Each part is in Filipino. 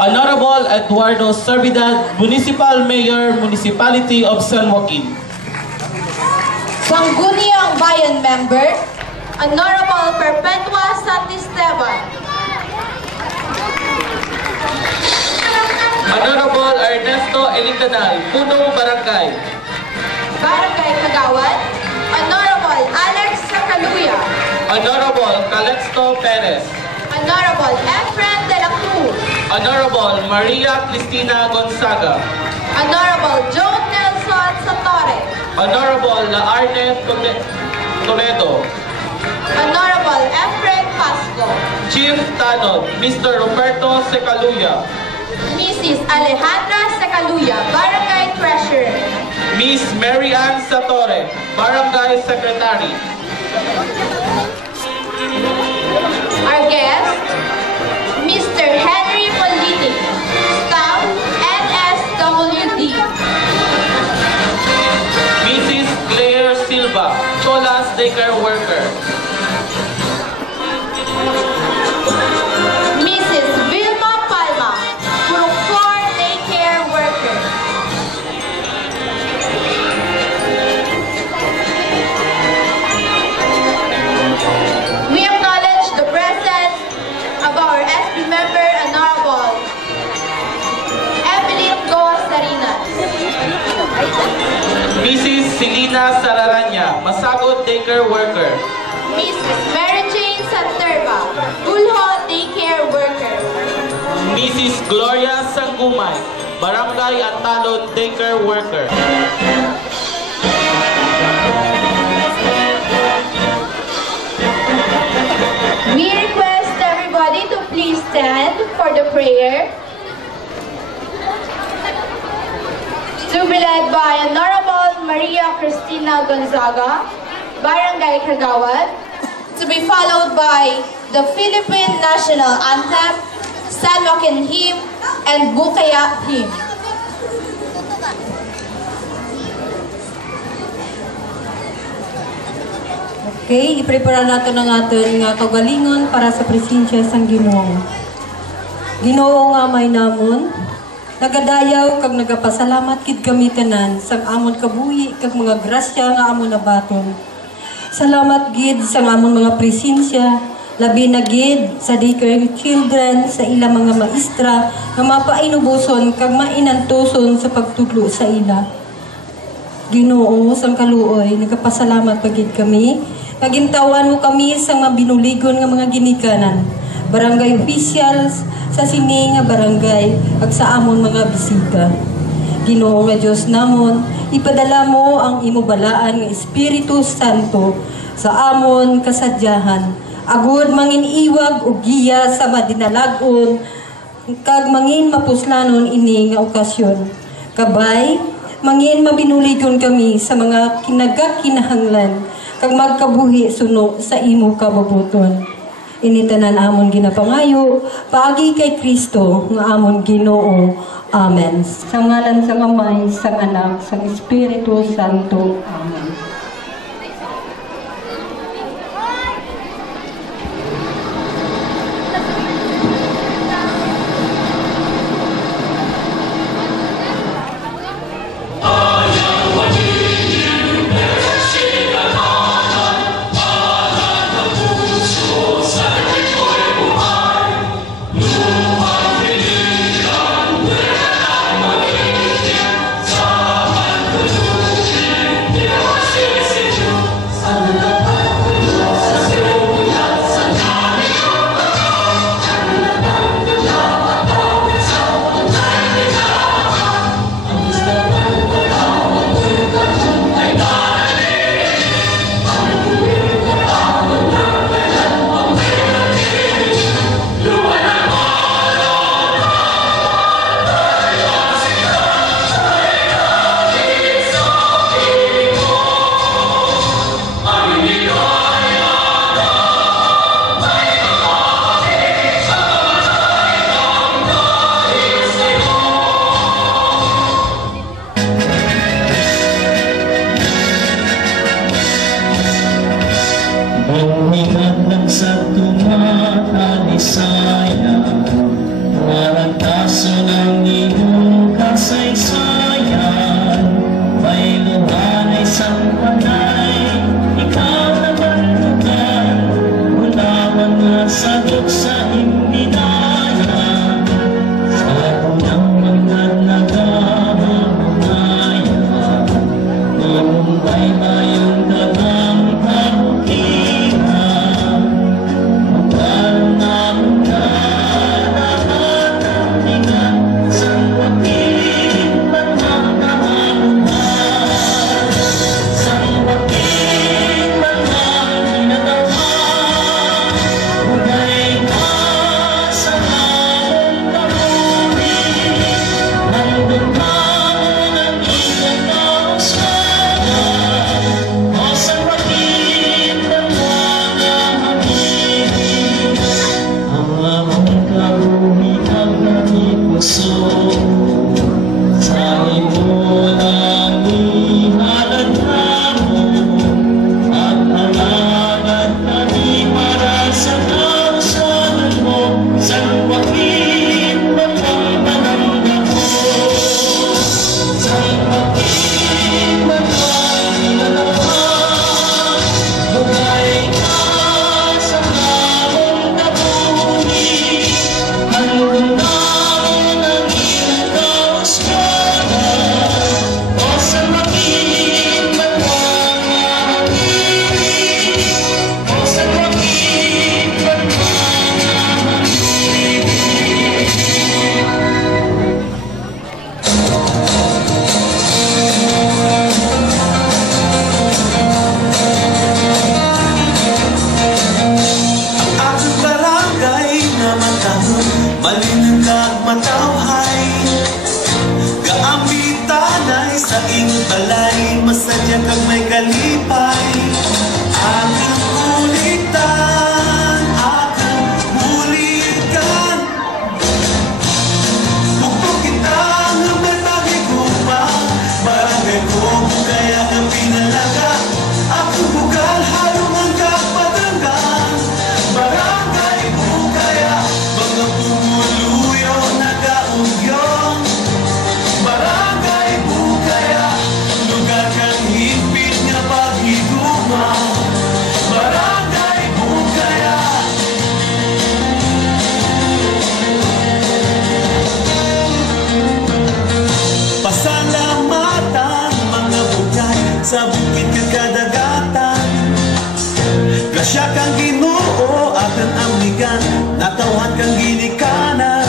Honorable Eduardo Servidad, Municipal Mayor, Municipality of San Joaquin. Sangguniang Bayan Member, Honorable Perpetua Santisteban. Honorable Ernesto Elindanal, Punong Barangay. Barangay Kagawad, Honorable Alex Sacaluya. Honorable Calexto Perez. Honorable Efren de la Cruz. Honorable Maria Cristina Gonzaga. Honorable Joan Nelson Satore. Honorable Laarne Toledo. Honorable Efren Pasco. Chief Tanod, Mr. Roberto Secaluya. Mrs. Alejandra Secaluya, Barangay Treasurer. Miss Mary Ann Satore, Barangay Secretary. Our guest, Mr. Henry Politi, Staff, NSWD. Mrs. Claire Silva, Cholas Daycare Worker. Mrs. Vilma Palma, Purukfor Daycare Worker. We acknowledge the presence of our SB member, Honorable Evelyn Go Sarinas. Mrs. Selina Sararanya, Masagot Daycare Worker. Mrs. Mary Jane Santerba, Gulho Daycare Worker. Mrs. Gloria Sangumay, Barangay Antalon Daycare Worker. We request everybody to please stand for the prayer. To be led by Honorable Maria Cristina Gonzaga, Barangay Kagawad. To be followed by the Philippine National Anthem, San Joaquin Hymn, and Bukaya Hymn. Okay, i-prepare natin ang ating kaugalingon para sa presensya sang Ginoo. Ginoo nga may namon, nagadayaw kag nagapasalamat kid kami tanan sang amon kabuhi kag mga grasya nga amon nabaton. Salamat gid sang amon mga presensya, labi na gid sa daycare children, sa ilang mga maestra nga mapainubuson kag mainantuson sa pagtudlo sa ila. Ginoo sang kaluoy, nagapasalamat pagid kami. Pagintawan mo kami sa mga binuligon nga mga ginikanan, barangay officials, sa sini nga barangay, at sa amon mga bisita. Ginoo nga Diyos namon, ipadala mo ang imubalaan nga Espiritu Santo sa amon kasadyahan. Agud mangin iwag o giya sa madinalagon, kag mangin mapuslanon ini nga okasyon. Kabay, mangin mabinuligon kami sa mga kinagkakinahanglan, kag magkabuhi suno sa imo kababuton. Initanan amon ginapangayo, paagi kay Kristo nga amon Ginoo. Amen. Sa ngalan sa Amay, sa Anak, sa Espiritu Santo. Amen. Yes. Kalingan kag matawhay, kaambitan ay sa iyong balay, masadya kag may kalipay. Aking ulitan, aking ulikan, bukbuk kita nga may pagigumang, barangay ko kaya ang pinalaga. Ako bugal halungan kag patanggan, barangay ko kaya mga pumuluyo nagaugyong. Barangay ko kaya lugar kang hipit nga paghigumang. Barangay ko kaya pasalamatan mga bukay sa bukid kagkadagatan. Grasya kang Ginoo akan amigan, natawhan kang ginikanan.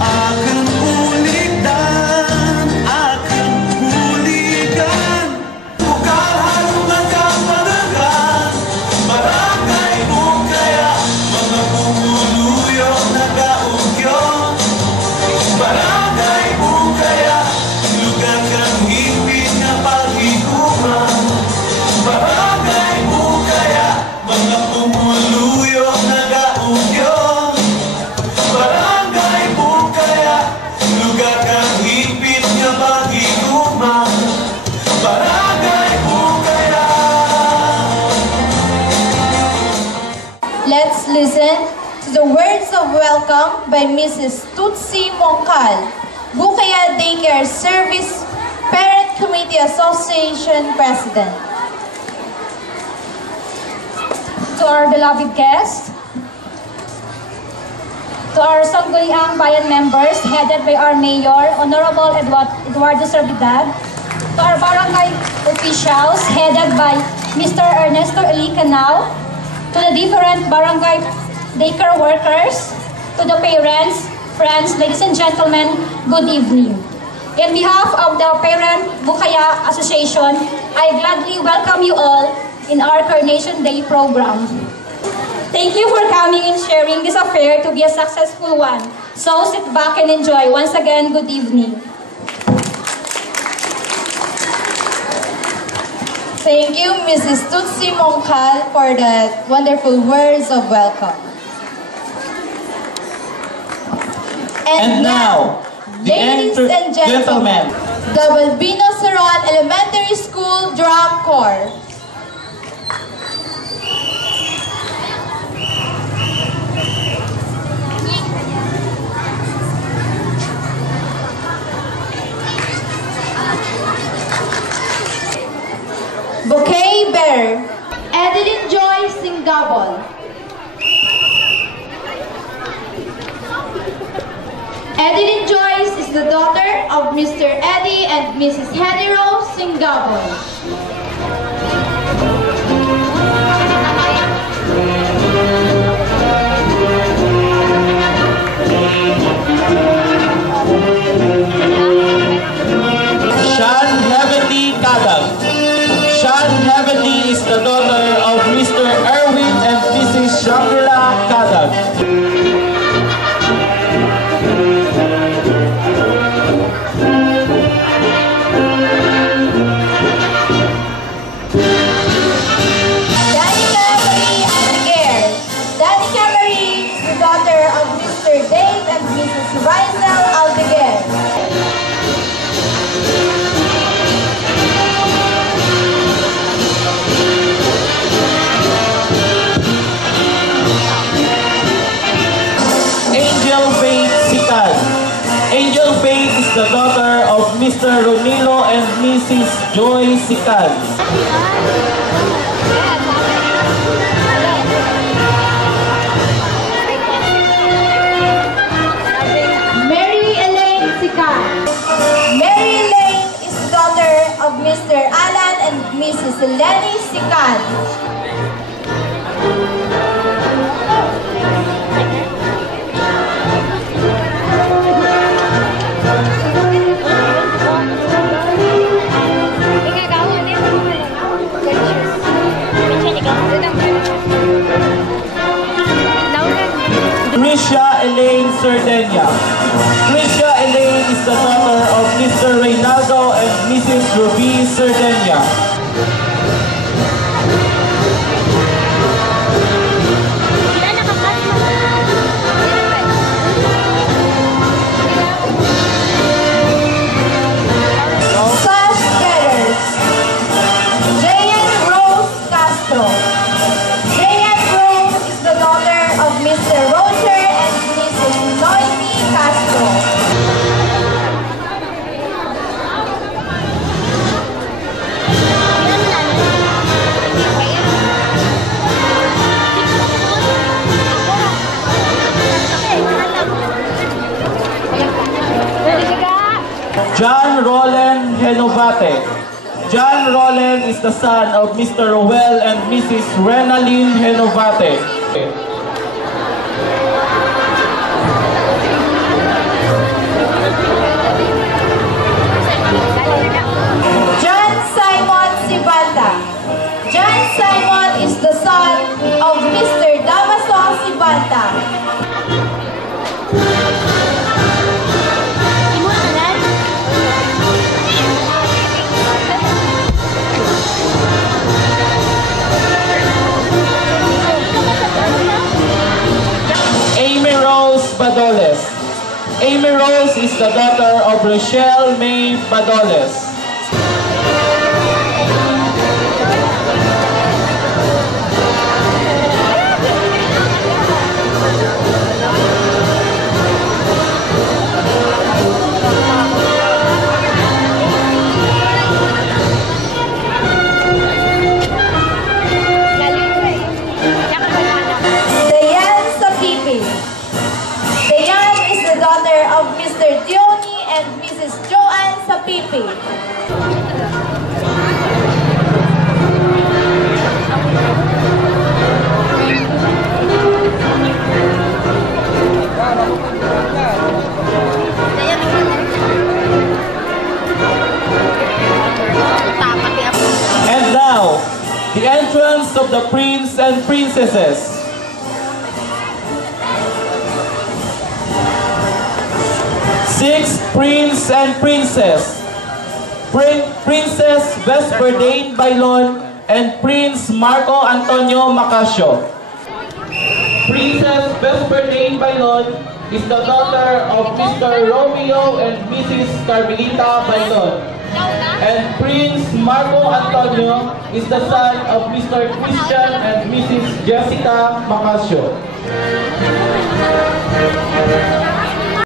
Akan ulitan, akan uligan, bukal harungan kang panagan. Barangay mo kaya mga pumuluyo nagaugyon. Barangay mo kaya lugar kang hipit nga paghigumang. Barangay mo kaya mga pumuluyo nagaugyon. Barangay mo kaya lugar kang hipit nga paghigumang. Barangay mo kaya. Let's listen to the words of welcome by Mrs. Tutsi Mongkal, Bukaya Daycare Service Parent Committee Association President. To our beloved guests, to our Sangguniang Bayan members headed by our Mayor, Honorable Eduardo Servidad, to our barangay officials headed by Mr. Ernesto Eli Canao, to the different barangay daycare workers, to the parents, friends, ladies and gentlemen, good evening. In behalf of the Parent Bukaya Association, I gladly welcome you all in our Coronation Day program. Thank you for coming and sharing this affair to be a successful one. So sit back and enjoy. Once again, good evening. Thank you, Mrs. Tutsi Mongkal, for the wonderful words of welcome. And now, the ladies and gentlemen, the Balbino Saron Elementary School Drum Corps. Bouquet bearer, Edeline Joy Singabon. Edeline Joyce is the daughter of Mr. Eddie and Mrs. Henny Rose Singabon. Sean Heavenly Kadag. Sean Heavenly is the daughter of Mr. Erwin and Mrs. Shangri-La Kadag. Danica Marie Aldeguer. Danica Marie is the daughter of Mr. Dave and Mrs. Rizel Aldeguer. Angel Faith Sikan. Angel Faith is the daughter of Mr. Ronilo and Mrs. Joy Sikan. Mary Elaine Sikan. Mary Elaine is the daughter of Mr. Alan and Mrs. Lenny Sikan. Sardeña. Tricia Elaine is the daughter of Mr. Reynaldo and Mrs. Ruby Sardeña. Sash Betters. Jayan Rose Castro. Jayan Rose is the daughter of Mr. Roger and Mrs. Noemi Castro. John Roland Genovate. John Roland is the son of Mr. Roel and Mrs. Renaline Genovate. John Simon Sibanta. John Simon is the son of Mr. Damaso Sibanta. Amy Rose Badoles. Amy Rose is the daughter of Rochelle May Badoles. Dayan Sapipi. Dayan is the daughter of Mr. Diony and Mrs. Joanne Sapipi. And now, the entrance of the prince and princesses. Six prince and princess. Princess Vesperdane Bailon and Prince Marco Antonio Macasio. Princess Vesperdane Bailon is the daughter of Mr. Romeo and Mrs. Carmelita Bailon. And Prince Marco Antonio is the son of Mr. Christian and Mrs. Jessica Macasio.